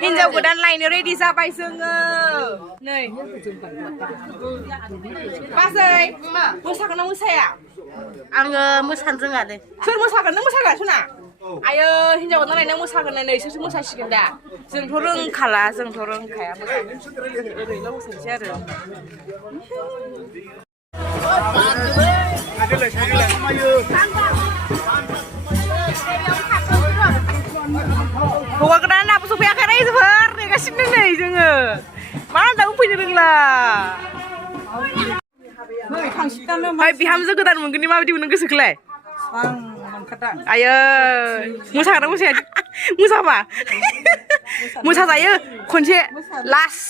Hinjau godan lainnya ready sampai जोङो नै Basai मोसागोन ना मोसाया आङो मोसानो रोङा दे सोर मोसागोन नों मोसागासिनो आयो हिनजाव गोदान लायनो मोसागोन नै सोरसो मोसासिगोन दा जोंथ' रोंखाला जोंथ' रोंखाया मोसानो ओरैनो मोसानोसै आरो हौवा गोदान दाबो सफैयाखै रायजोफोर नेगासिनो नै जोङो मानो दाबो फैनो रोंला बिहामजो गोदान मोनगोननि माबायदि मोननो गोसोखौलाय आयो मोसागोन मोसाया मोसाबा मोसाजायो खनसे लास्ट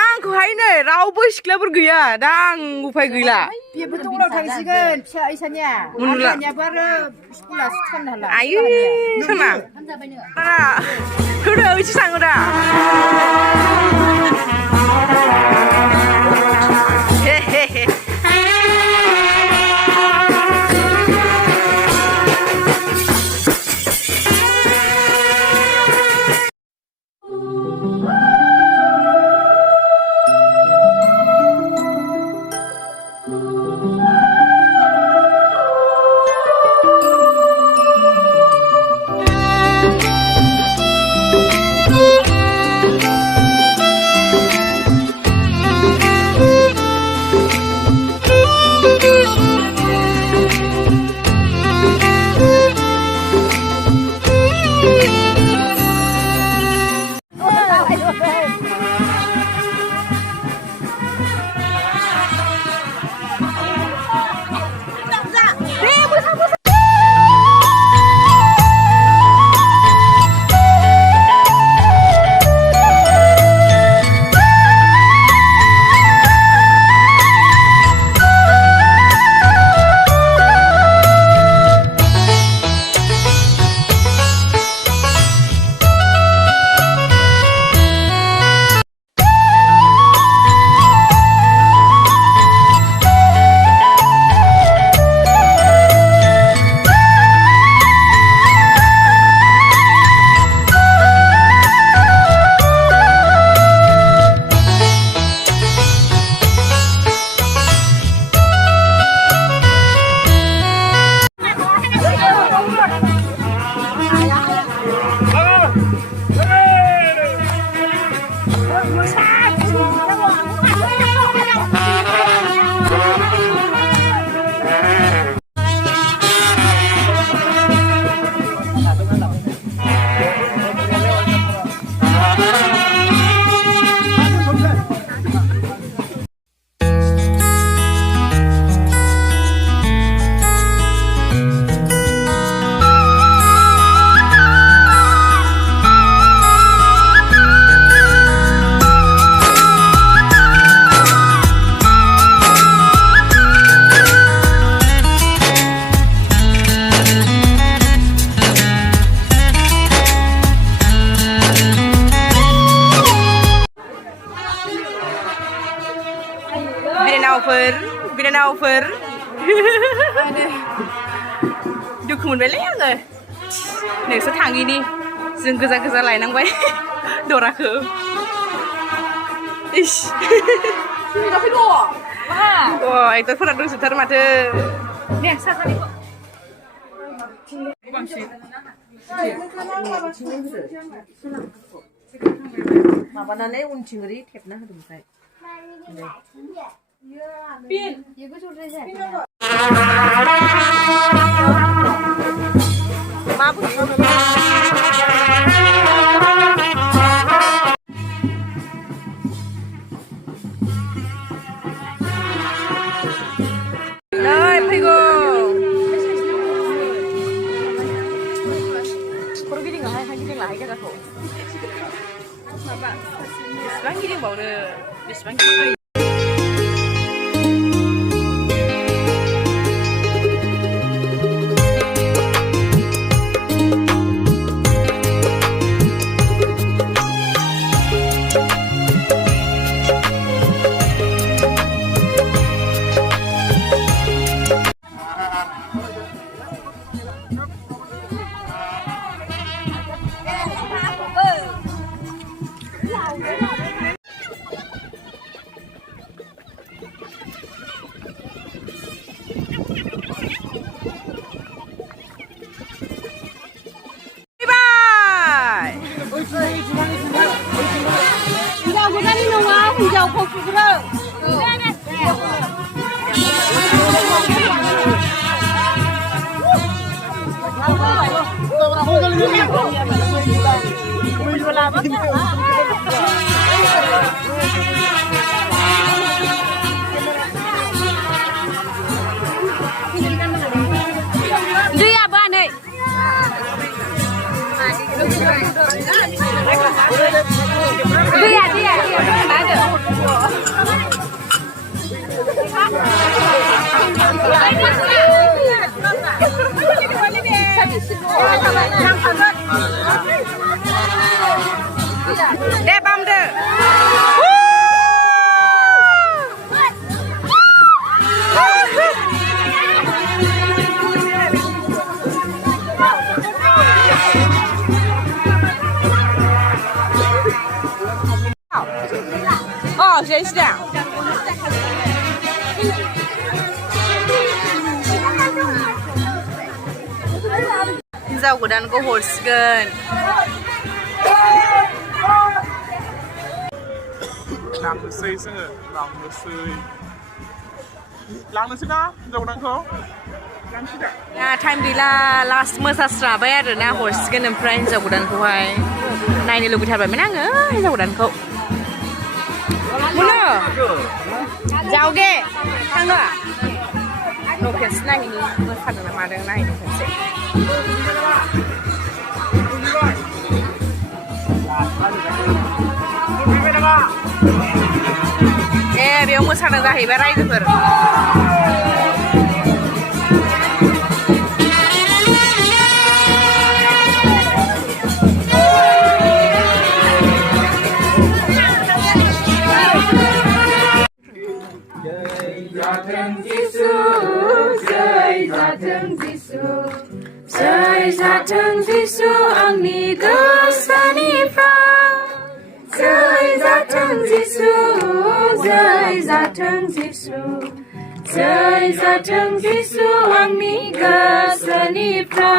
आंखौहाय नै रावबो सिख्लाफोर गैया दा आं उफाय गैला बेबोथ' उनाव थांसिगोन फिसा इसानिया आंनियाबो आरो स्कुलासो थांनो हाला आयो सोना होदो एसे थाङो दा बिनानावफोर दुखु मोनबायलै आङो नोंसोर थाङिनि जों गोजा गोजा लायनांबाय दराखौ इस एक्टरफोरा दंजोबथारो माथो माबानानै उनथिं ओरै थेबना होदों ओमफ्राय Pin. Ibu sudah jadi. Mabuk. Đây, Pigo. Kau gini nggak? Hai gini lah, hai kata kau. Sekarang gini bau deh. Sekarang gini. Dia apa nih? Dia. Ada. Deh, bam deh. Oh,谁是这样？Hiन्जाव गोदानखौ हरसिगोन। लांनोसै जोङो लांनोसै ना हिन्जाव गोदानखौ लांनोसै दा टाइम गैला लास्ट मोसास्राबाय आरो ना हरसिगोन ओमफ्राय हिन्जाव गोदानखौहाय नायनो लुबैथारबायमोन आङो हिन्जाव गोदानखौ मुनो जावगे थाङो लकेस नायहैनि मोसादों ना मादों नायहैनो खनसे बेयाव मोसादों जाहैबाय रायजोफोर जय जाथों जिसु आंनि गोसोनिफ्राय जय जाथों जिसु जय जाथों जिसु जय जाथों जिसु आंनि गोसोनिफ्राय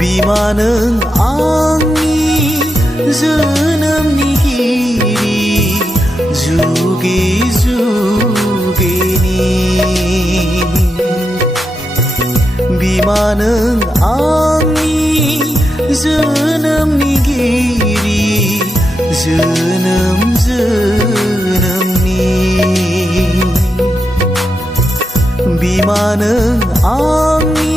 बिमानों आंनि जोनोमनि गिरि जुगे जुगेनि बिमानों आंनि जोनोमनि गिरि जोनोम जोनोमनि बिमानों आंनि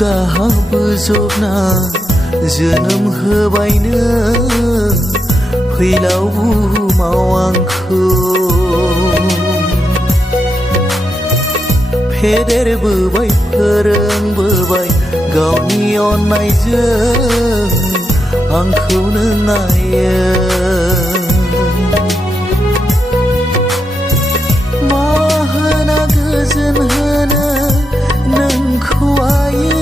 दाहाबो जबना जोनोम होबायनो फैलाव बुहुमाव आंखौ फेदेरबोबाय फोरोंबोबाय गावनि अननायजों आंखौनो नायो मा होना गोजोन होनो नोंखौ आयै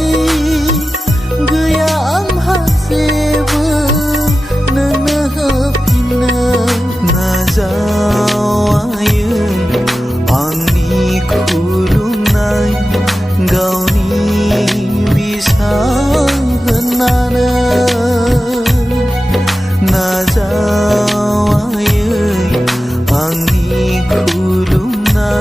गैया आंहा जेबो नोंनो होफिननो नाजावायो आंनि खुलुमनाय गावनि बिसा होननानै नाजावायो आंनि खुलुमनाय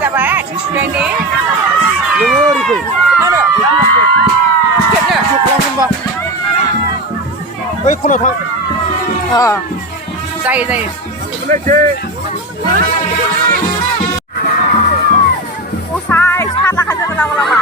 जाबाय आथिं सुनायनि नोङो ओरै फै मानो खेबनो ज' खालामगोनबा बै खनायाव थां जायो असाय सारलाखा जोङो लामा लामा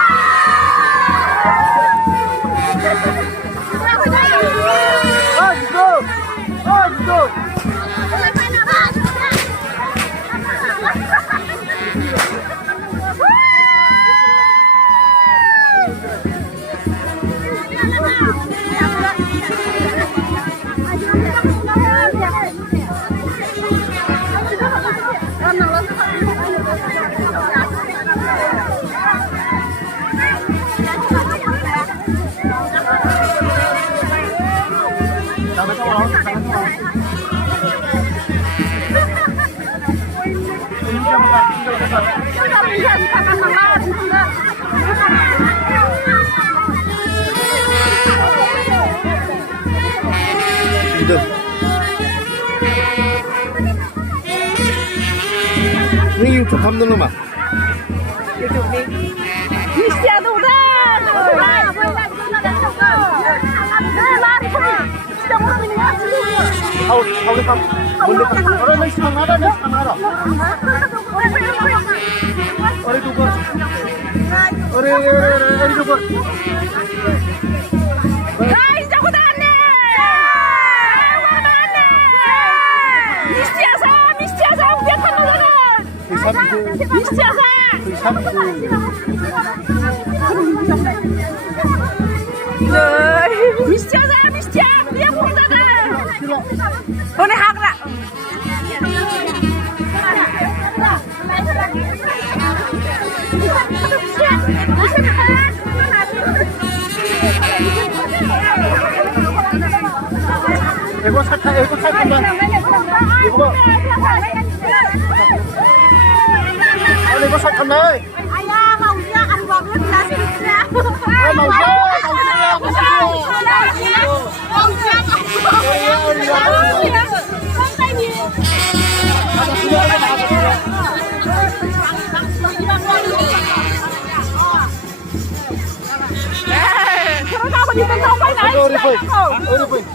Gitu. Ini YouTube hamdan mı? Cristiano Tahu kan? Bunda kan? Orang ni sana ada. Orang juga. Orang juga. Guys, aku tanya. Mistiasa, dia kan orang. Mistiasa. Mistiasa, dia bukan ada. Oh, ni hak lah. Ego sakma. Ego sakma ơi. Ayah maunya kan bagus kasih dia. Terus apa di tengah apa ini?